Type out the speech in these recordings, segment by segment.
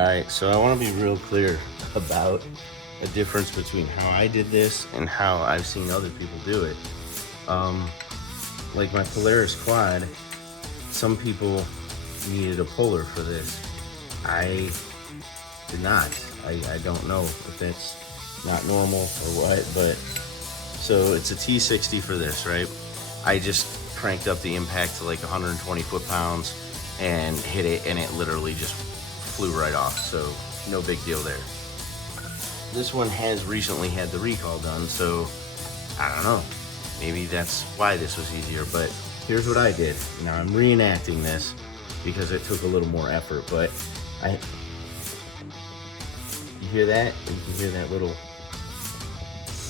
Alright, so I want to be real clear about a difference between how I did this and how I've seen other people do it. Like my Polaris quad, some people needed a puller for this. I did not. I don't know if that's not normal or what, but so it's a T60 for this, right? I just cranked up the impact to like 120 foot-pounds and hit it, and it literally just flew right off, so no big deal there. This one has recently had the recall done, so I don't know, maybe that's why this was easier, but here's what I did. Now I'm reenacting this because it took a little more effort, but you hear that? You can hear that little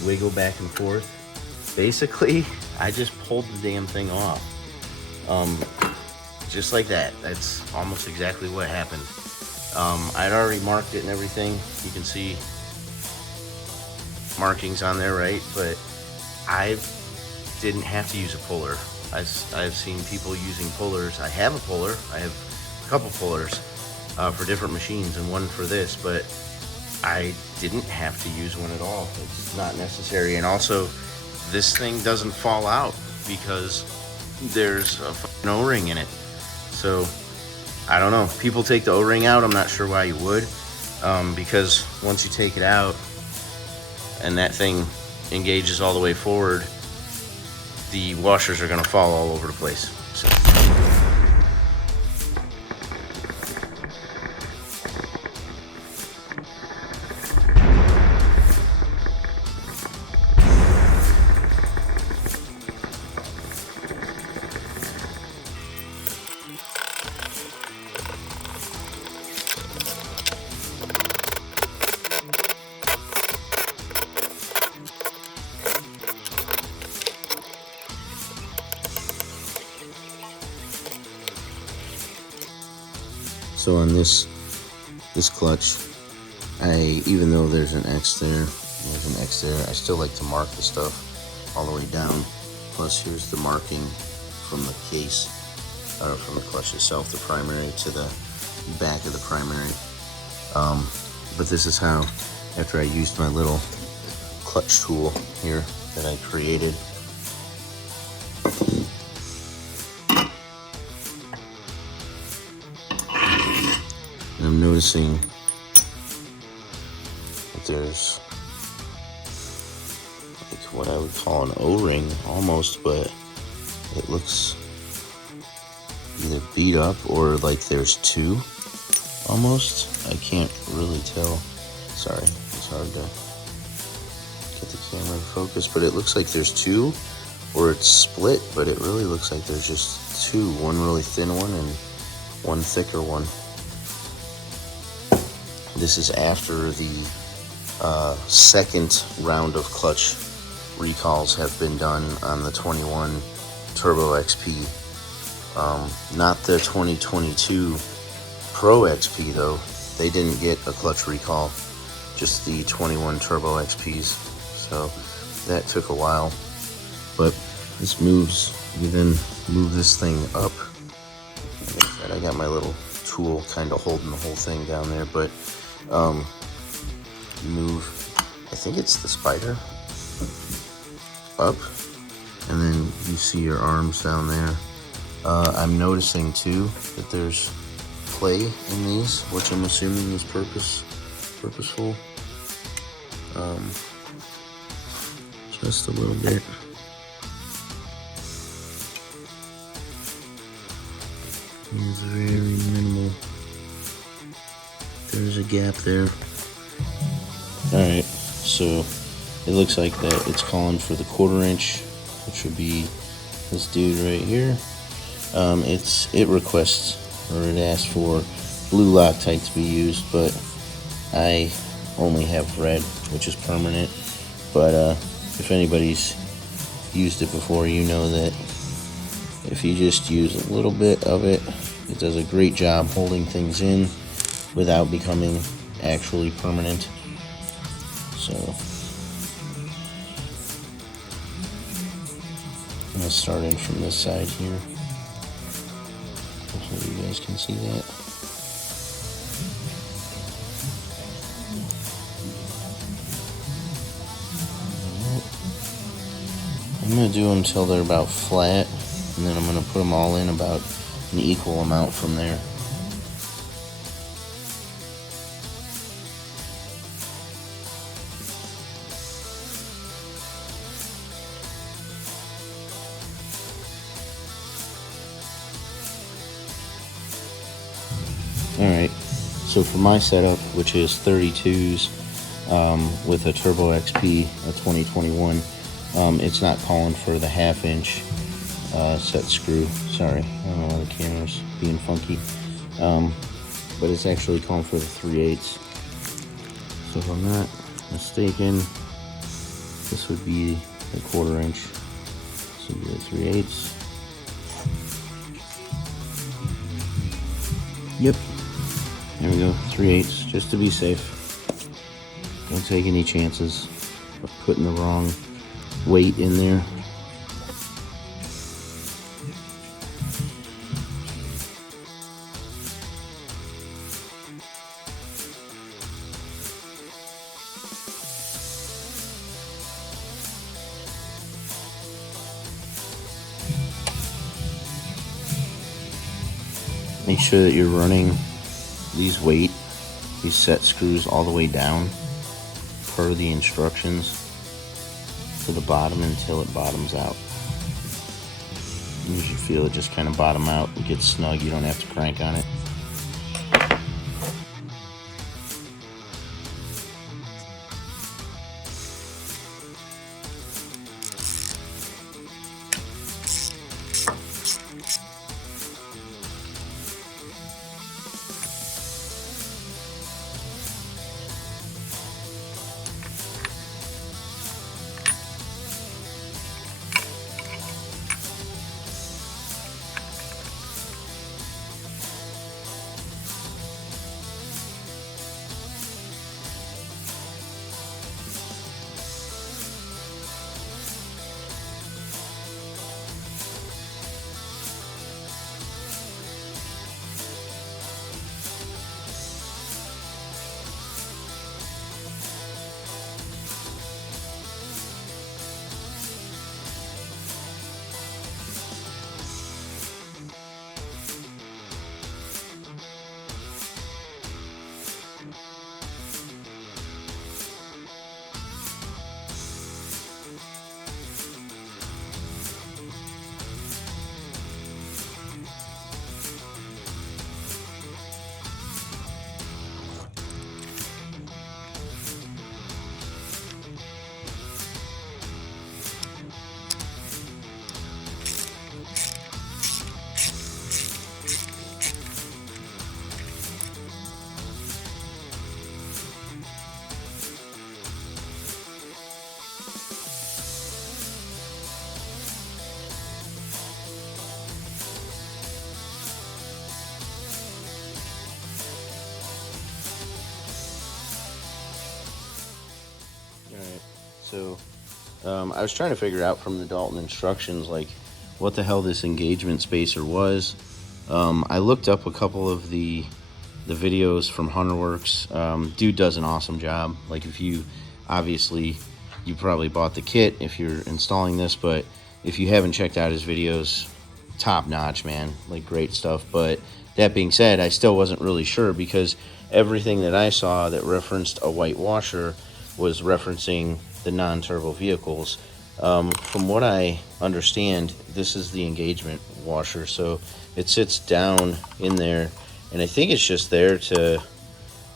wiggle back and forth. Basically, I just pulled the damn thing off. Just like that. That's almost exactly what happened. I'd already marked it and everything. You can see markings on there, right? But I didn't have to use a puller. I've seen people using pullers. I have a puller. I have a couple pullers for different machines and one for this, but I didn't have to use one at all. It's not necessary. And also, this thing doesn't fall out because there's a fucking O-ring in it. So I don't know. People take the O-ring out. I'm not sure why you would, because once you take it out and that thing engages all the way forward, the washers are going to fall all over the place. So. So on this clutch, even though there's an X there, I still like to mark the stuff all the way down. Plus here's the marking from the case, from the clutch itself, the primary to the back of the primary. But this is how, after I used my little clutch tool here that I created, and I'm noticing that there's like what I would call an O-ring almost, but it looks either beat up or like there's two almost. I can't really tell. Sorry, it's hard to get the camera in focus, but it looks like there's two, or it's split, but it really looks like there's just two, one really thin one and one thicker one. This is after the second round of clutch recalls have been done on the 21 Turbo XP. Not the 2022 Pro XP though. They didn't get a clutch recall, just the 21 Turbo XPs. So that took a while. But this moves, you then move this thing up. Like I said, I got my little tool kind of holding the whole thing down there, but move, I think it's the spider, up, and then you see your arms down there. I'm noticing too that there's play in these, which I'm assuming is purposeful. Just a little bit. It's very minimal. There's a gap there. Alright, so it looks like that it's calling for the 1/4 inch, which would be this dude right here. It requests, or it asks for blue Loctite to be used, but I only have red, which is permanent. But if anybody's used it before, you know that if you just use a little bit of it, it does a great job holding things in without becoming actually permanent. So I'm gonna start in from this side here. Hopefully you guys can see that. I'm going to do them until they're about flat, and then I'm going to put them all in about an equal amount from there. Alright, so for my setup, which is 32s with a Turbo XP, a 2021, it's not calling for the 1/2 inch set screw. Sorry, I don't know why the camera's being funky. But it's actually calling for the 3/8. So if I'm not mistaken, this would be a 1/4 inch. This would be the 3/8. Yep. There we go, 3/8, just to be safe. Don't take any chances of putting the wrong weight in there. Make sure that you're running these set screws all the way down per the instructions to the bottom until it bottoms out. You should feel it just kind of bottom out. It gets snug, you don't have to crank on it. So I was trying to figure out from the Dalton instructions, like, what the hell this engagement spacer was. I looked up a couple of the videos from HunterWorks. Dude does an awesome job. Like, if you, obviously, you probably bought the kit if you're installing this, but if you haven't checked out his videos, top notch, man. Like, great stuff. But that being said, I still wasn't really sure, because everything that I saw that referenced a white washer was referencing the non-turbo vehicles. From what I understand, this is the engagement washer, so it sits down in there, and I think it's just there to,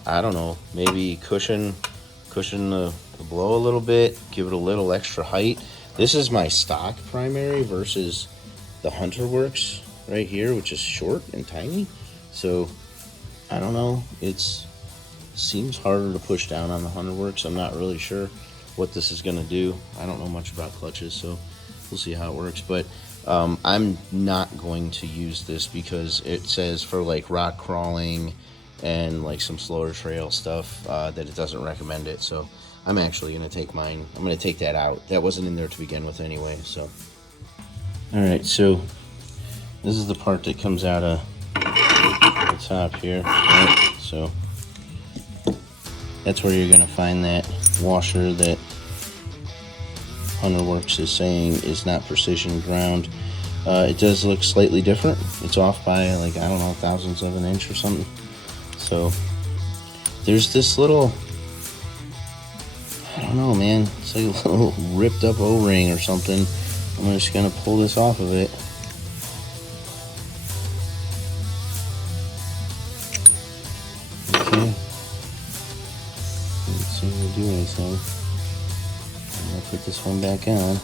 I don't know, maybe cushion the blow a little bit, give it a little extra height. This is my stock primary versus the HunterWorks right here, which is short and tiny. So I don't know, it seems harder to push down on the HunterWorks. I'm not really sure what this is going to do. I don't know much about clutches, so we'll see how it works. But I'm not going to use this because it says for like rock crawling and like some slower trail stuff that it doesn't recommend it. So I'm actually going to take mine. I'm going to take that out. That wasn't in there to begin with anyway. So all right, so this is the part that comes out of the top here. Right? So that's where you're going to find that washer that HunterWorks is saying is not precision ground. It does look slightly different. It's off by like, I don't know, thousandths of an inch or something. So there's this little, I don't know, man, it's like a little ripped up O-ring or something. I'm just gonna pull this off of it. Okay. Doesn't seem to do anything. I'm gonna put this one back on.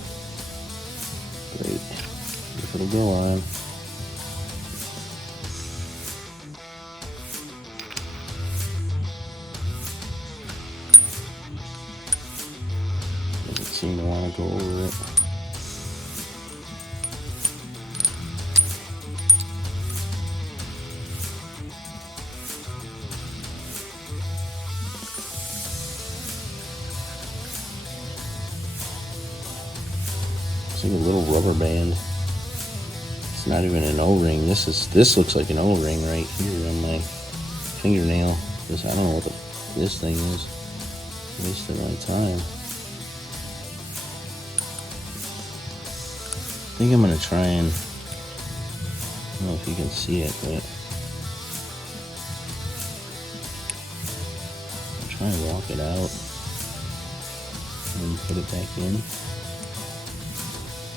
Great. If it'll go on. Doesn't seem to want to go over it. It's like a little rubber band. It's not even an O-ring. This looks like an O-ring right here on my fingernail. I don't know what this thing is. Wasted my time. I think I'm gonna try and, I don't know if you can see it, but I'll try and walk it out and put it back in.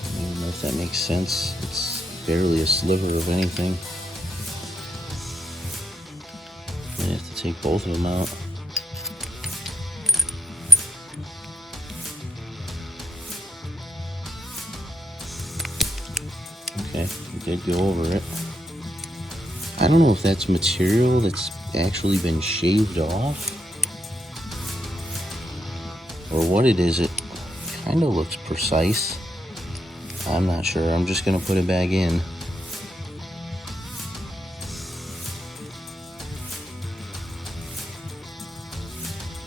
I don't know if that makes sense. It's barely a sliver of anything. I have to take both of them out. Okay, we did go over it. I don't know if that's material that's actually been shaved off or what it is. It kind of looks precise. I'm not sure. I'm just gonna put it back in.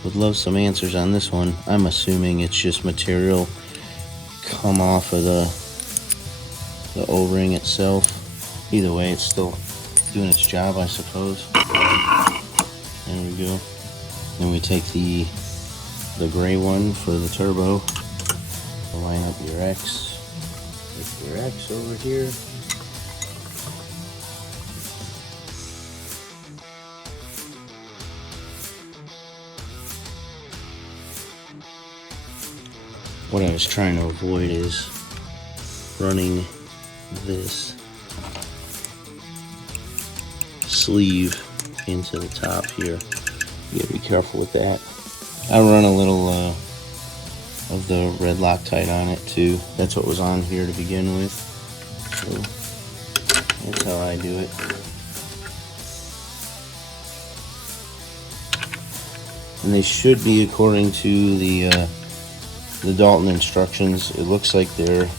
Would love some answers on this one. I'm assuming it's just material come off of the O-ring itself. Either way, it's still doing its job, I suppose. There we go. Then we take the gray one for the turbo. Line up your X. Put your X over here. What I was trying to avoid is running this sleeve into the top here. You gotta be careful with that. I run a little of the red Loctite on it too. That's what was on here to begin with. So that's how I do it. And they should be according to the Dalton instructions. It looks like they're,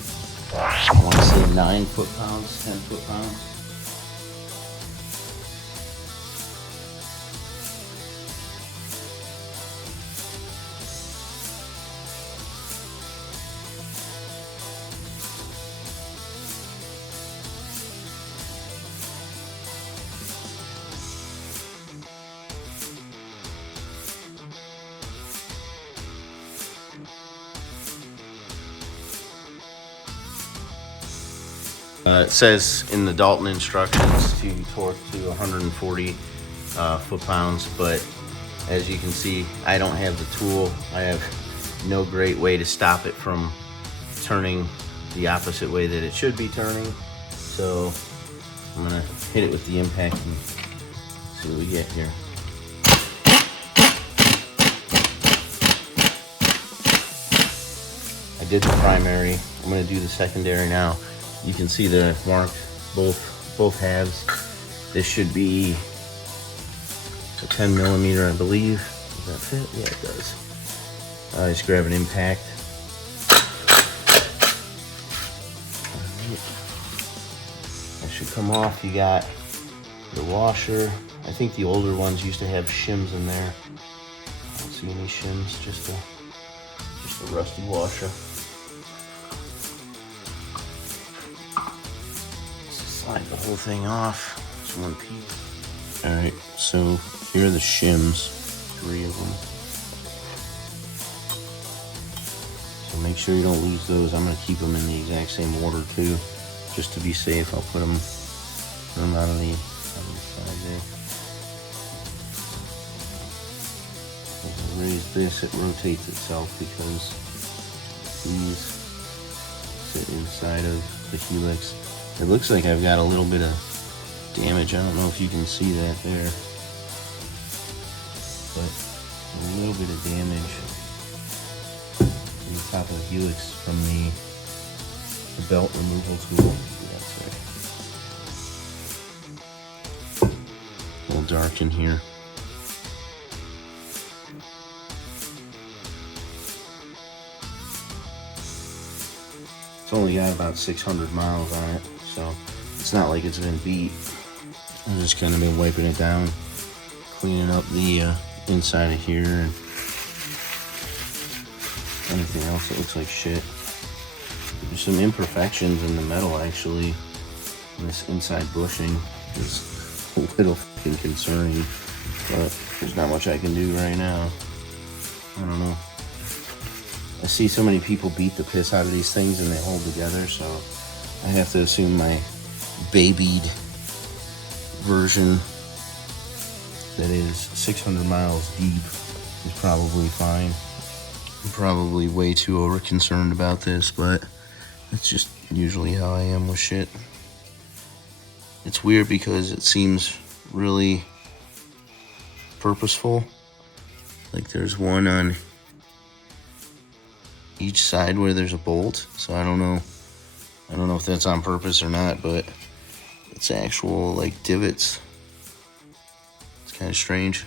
I want to say 9 foot-pounds, 10 foot-pounds. It says in the Dalton instructions to torque to 140 foot-pounds, but as you can see, I don't have the tool. I have no great way to stop it from turning the opposite way that it should be turning. So I'm gonna hit it with the impact and see what we get here. I did the primary. I'm gonna do the secondary now. You can see the mark, both halves. This should be a 10 millimeter, I believe. Does that fit? Yeah, it does. I just grab an impact. Alright. That should come off. You got the washer. I think the older ones used to have shims in there. I don't see any shims, just a rusty washer. Slide the whole thing off. It's one piece. Alright, so here are the shims, 3 of them. So Make sure you don't lose those. I'm going to keep them in the exact same order too, just to be safe. I'll put them out of the side there. As I raise this, it rotates itself because these sit inside of the helix. It looks like I've got a little bit of damage. I don't know if you can see that there, but a little bit of damage in the top of the helix from the belt removal tool. That's right. A little dark in here. It's only got about 600 miles on it, so it's not like it's been beat. I've just kind of been wiping it down, cleaning up the inside of here and anything else that looks like shit. There's some imperfections in the metal actually. This inside bushing is a little fucking concerning, but there's not much I can do right now. I don't know. I see so many people beat the piss out of these things and they hold together, so I have to assume my babied version that is 600 miles deep is probably fine. I'm probably way too over concerned about this, but it's just usually how I am with shit. It's weird because it seems really purposeful. Like there's one on each side where there's a bolt, so I don't know if that's on purpose or not, but it's actual like divots. It's kind of strange.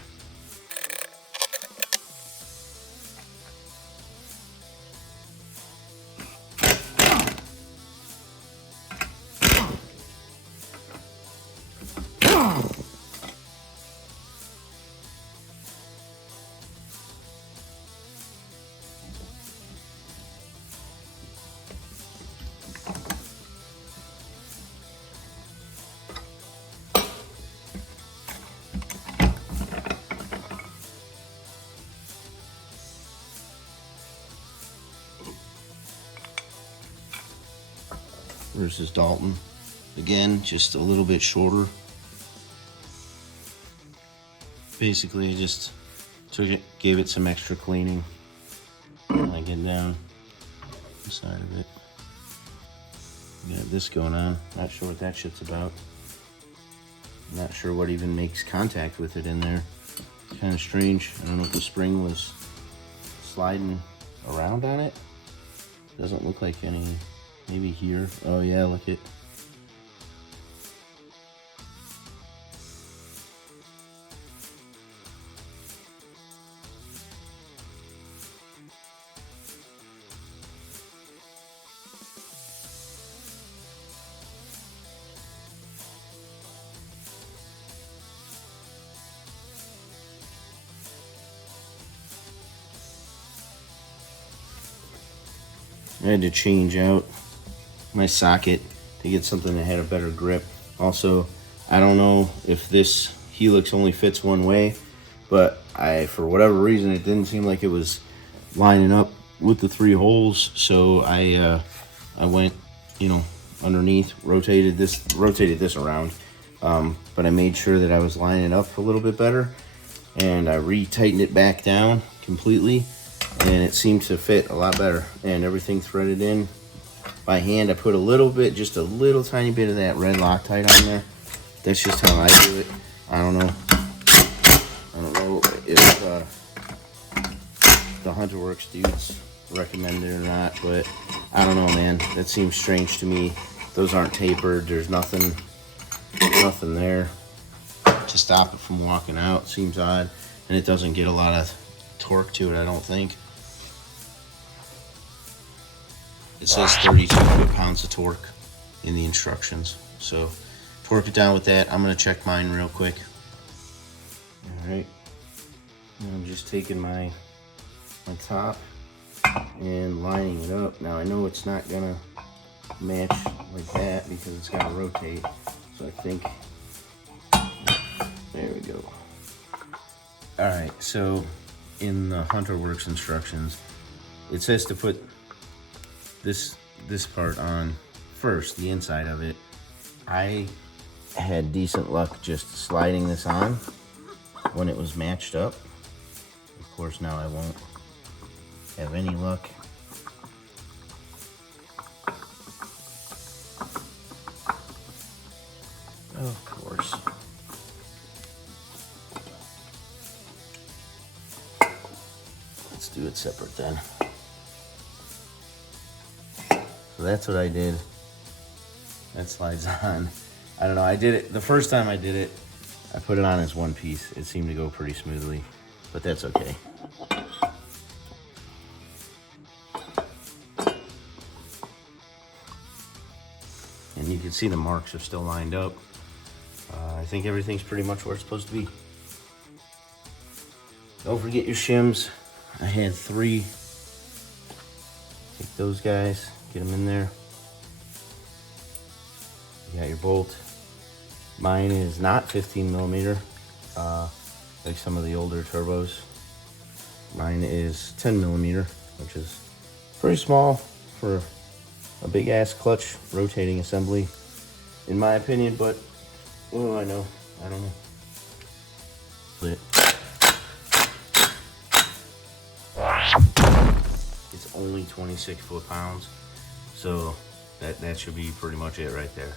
Versus Dalton. Again, just a little bit shorter. Basically, just took it, gave it some extra cleaning. Like it down the side of it. Got this going on. Not sure what that shit's about. Not sure what even makes contact with it in there. It's kind of strange. I don't know if the spring was sliding around on it. Doesn't look like any. Maybe here. Oh yeah, look it. I had to change out my socket to get something that had a better grip. Also, I don't know if this helix only fits one way, but for whatever reason, it didn't seem like it was lining up with the 3 holes. So I went, underneath, rotated this around, but I made sure that I was lining up a little bit better, and I re-tightened it back down completely, and it seemed to fit a lot better, and everything threaded in by hand. I put a little bit, just a little tiny bit of that red Loctite on there. That's just how I do it. I don't know if the HunterWorks dudes recommend it or not, but I don't know, man. That seems strange to me. Those aren't tapered. There's nothing there to stop it from walking out. Seems odd, and it doesn't get a lot of torque to it, I don't think. It says 32 foot-pounds of torque in the instructions. So torque it down with that. I'm gonna check mine real quick. All right, I'm just taking my top and lining it up. Now I know it's not gonna match like that because it's gotta rotate. So I think, there we go. All right, so in the HunterWorks instructions, it says to put this part on first, the inside of it. I had decent luck just sliding this on when it was matched up. Of course, now I won't have any luck. Of course. Let's do it separate then. So that's what I did. That slides on. I don't know, I did it, the first time I did it, I put it on as one piece. It seemed to go pretty smoothly, but that's okay. And you can see the marks are still lined up. I think everything's pretty much where it's supposed to be. Don't forget your shims. I had 3. Take those guys, get them in there. You got your bolt. Mine is not 15 millimeter, like some of the older turbos. Mine is 10 millimeter, which is pretty small for a big ass clutch rotating assembly, in my opinion, but what do I know? I don't know. It's only 26 foot-pounds, so that should be pretty much it right there.